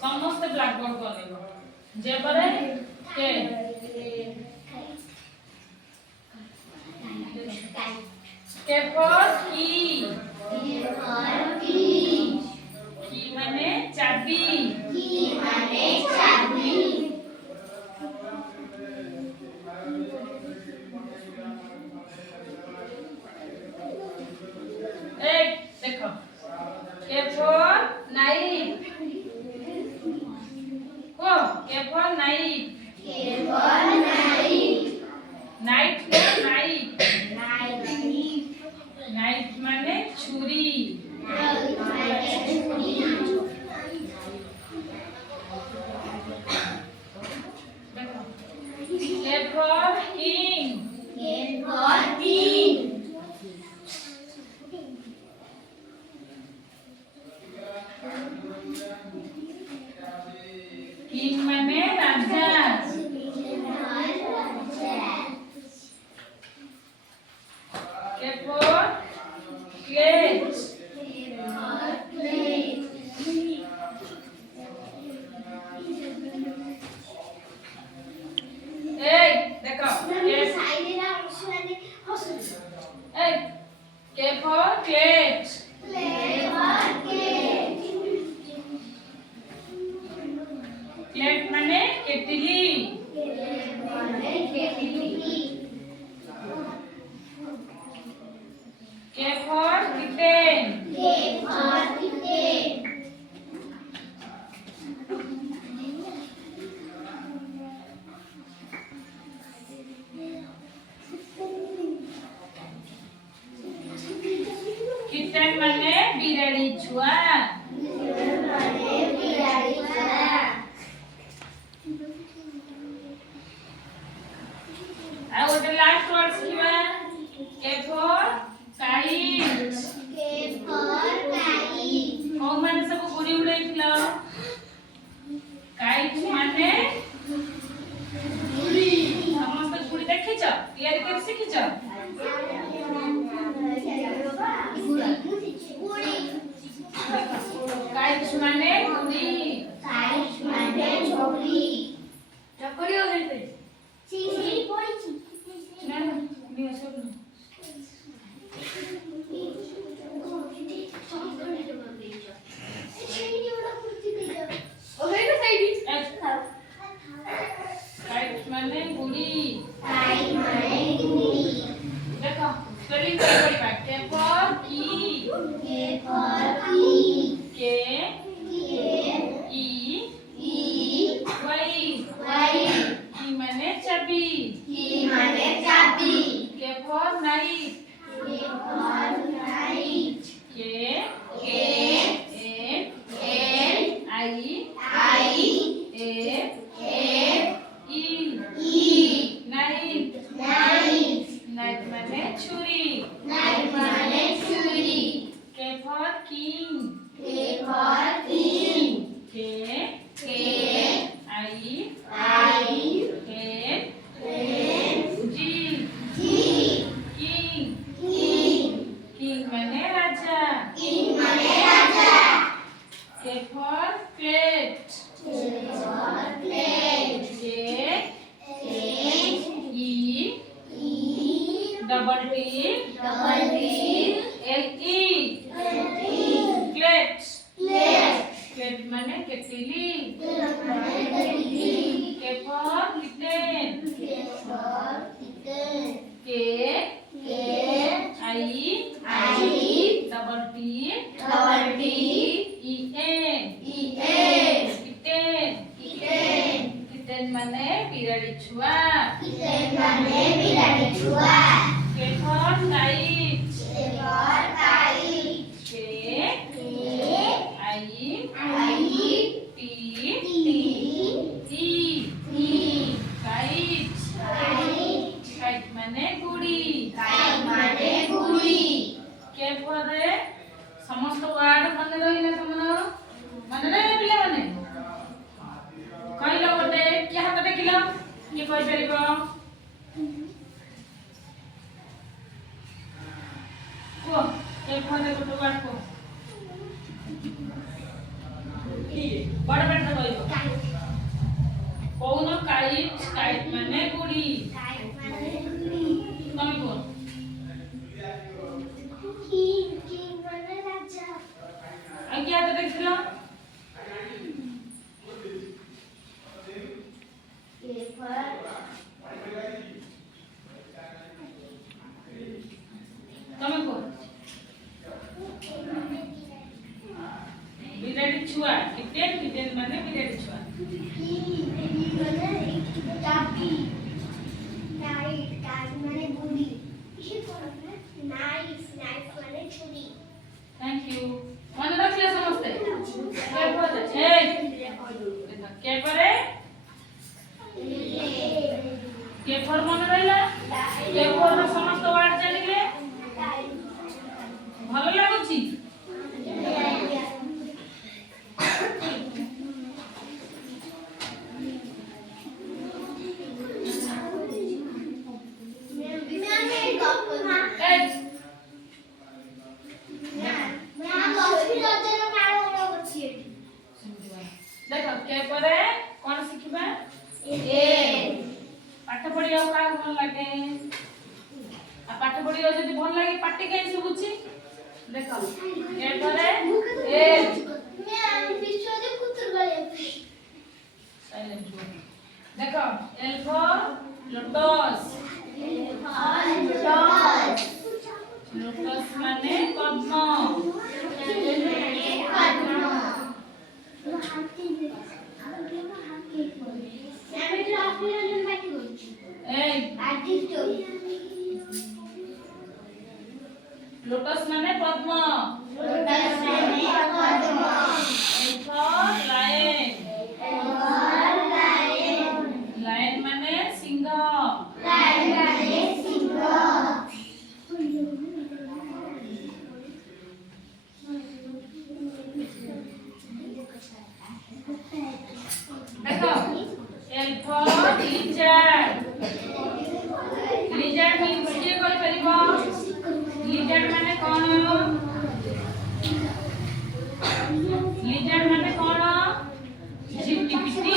समस्त black board बनेबो जे परे के for key key माने चाबी एक देखो K for knife को K for knife knife for knife knife माने छुरी देखो K for king king माने राजा K for plate देखो K for plate प्लेट माने केटली K for kitten kitten माने बिराड़ी छुआ I would like words here. K for kite. कौन माने सबको गुड़ी उड़ाई थिलो kite माने गुड़ी समस्त गुड़ी देखिछ तैयारी कर सिखिछ kite माने गुड़ी चकड़ी हो गई ना नहीं सब kite माने गुड़ी देखो स्पेलिंग करी पड़ी K for key K E Y key माने चाबी K for knife K N I F E knife knife माने छुरी K for king K I N G king king माने राजा K for plate K E double T L E plate plate माने केटली K for kitten K I double T E N kitten माने बिराड़ी छुआ K for kite K I T kite माने Gudi K for समस्त word मन रहिला तमन मन रे पिला माने कहलो गोटे कि हाथ देखिलो कि कहि परिबो को ए फने गोटे वर्ड को की बड़ बड़ कहइबो कौन काइट काइट माने गुड़ी তুমি কোন কি মানে রাজা আগে হাতে দেখছিল পেপার তুমি কোন বিরাটি ছুয়া কিটেন মানে বিরাটি ছুয়া কি মানে চাবি नाइट काट माने बुड़ी इसे कोन नाइफ नाइफ माने छुरी थैंक यू मन रखले समझते के परे के परे के फर मन रहिला के फर समस्त वर्ड जानिले भलो लागुची देखो के परे कोन सिखबा ए पाठ पढियो का भल लागे आ पाठ पढियो जदी भल लागे पाटी के सुबुची देखो के परे ए मैं विश्व के पुत्र गले साइलेंट देखो एल फॉर लोटस लोटस माने पद्म लोटस माने पद्म लायन लायन माने सिंह देखो L for lizard lizard means के कल परिबो लिजर्ड माने कोन लिजर्ड माने कोन झिटिपिटी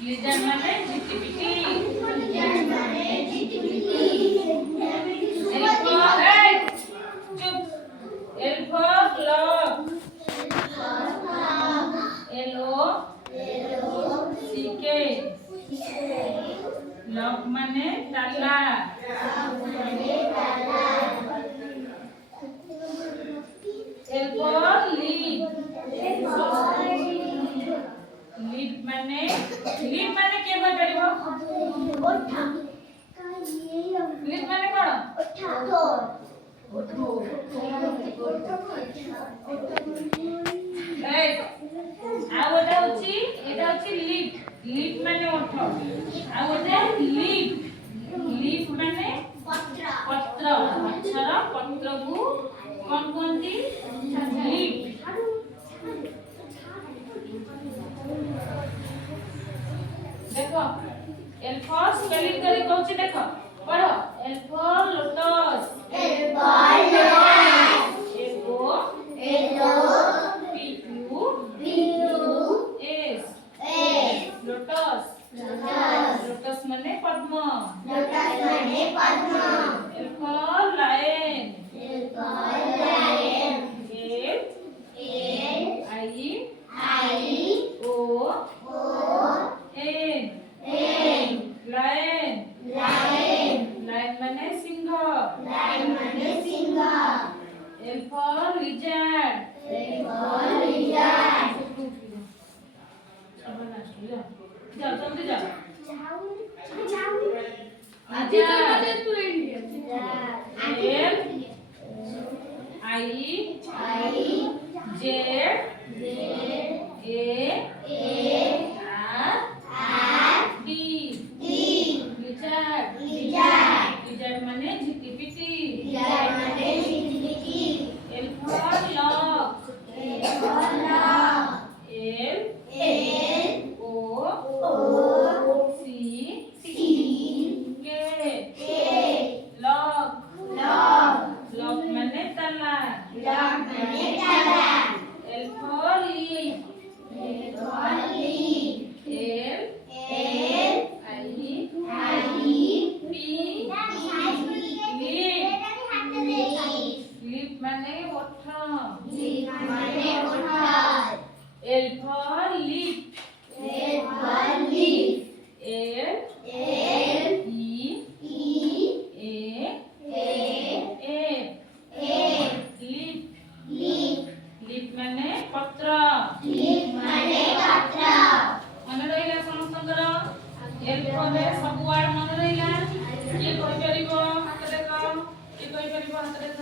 लिजर्ड माने झिटिपिटी लॉक माने ताला एल फॉर लीड लीड माने के कोइ परिबो ओठा लीड माने कोन ओठा ए आवटा होची एटा होची लीड लीफ माने ओठ आ ओटे लीफ लीफ माने पत्र पत्र अक्षर पत्र को कोन कोनती लीफ देखो एल फॉर स्पेलिंग करी कहूची देखो पढ़ो L for lotus L for lotus L O P U S lotus lotus माने पद्म L for lion I O N lion lion माने सिंह एल फॉर लिजर्ड जाओ जल्दी जाओ आजा L I Z A R D ଏକରେ ସବୁ ୱାର୍ଡ ମନେ ରହିଲା କିଏ କହିପାରିବ ହାତ ଦେଖ କିଏ କହିପାରିବ ହାତ ଦେଖ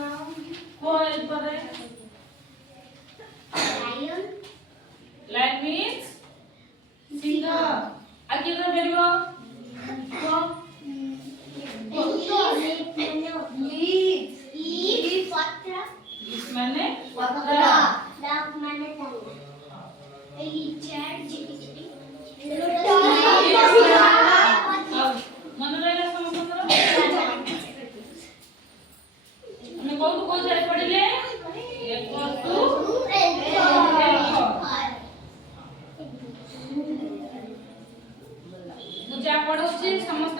କୋ ଏକରେ ଲାୟନ means ସିଂହ ଆଉ କିଏ କହିପାରିବ ମାନେ ପତ୍ର ମନେ ରହିଲା ସମସ୍ତଙ୍କର ଆମେ କୋଉଠୁ କୋଉ ଯାଏ ପଢିଲେ ମୁଁ ଯାହା ପଢଉଛି ସମସ୍ତେ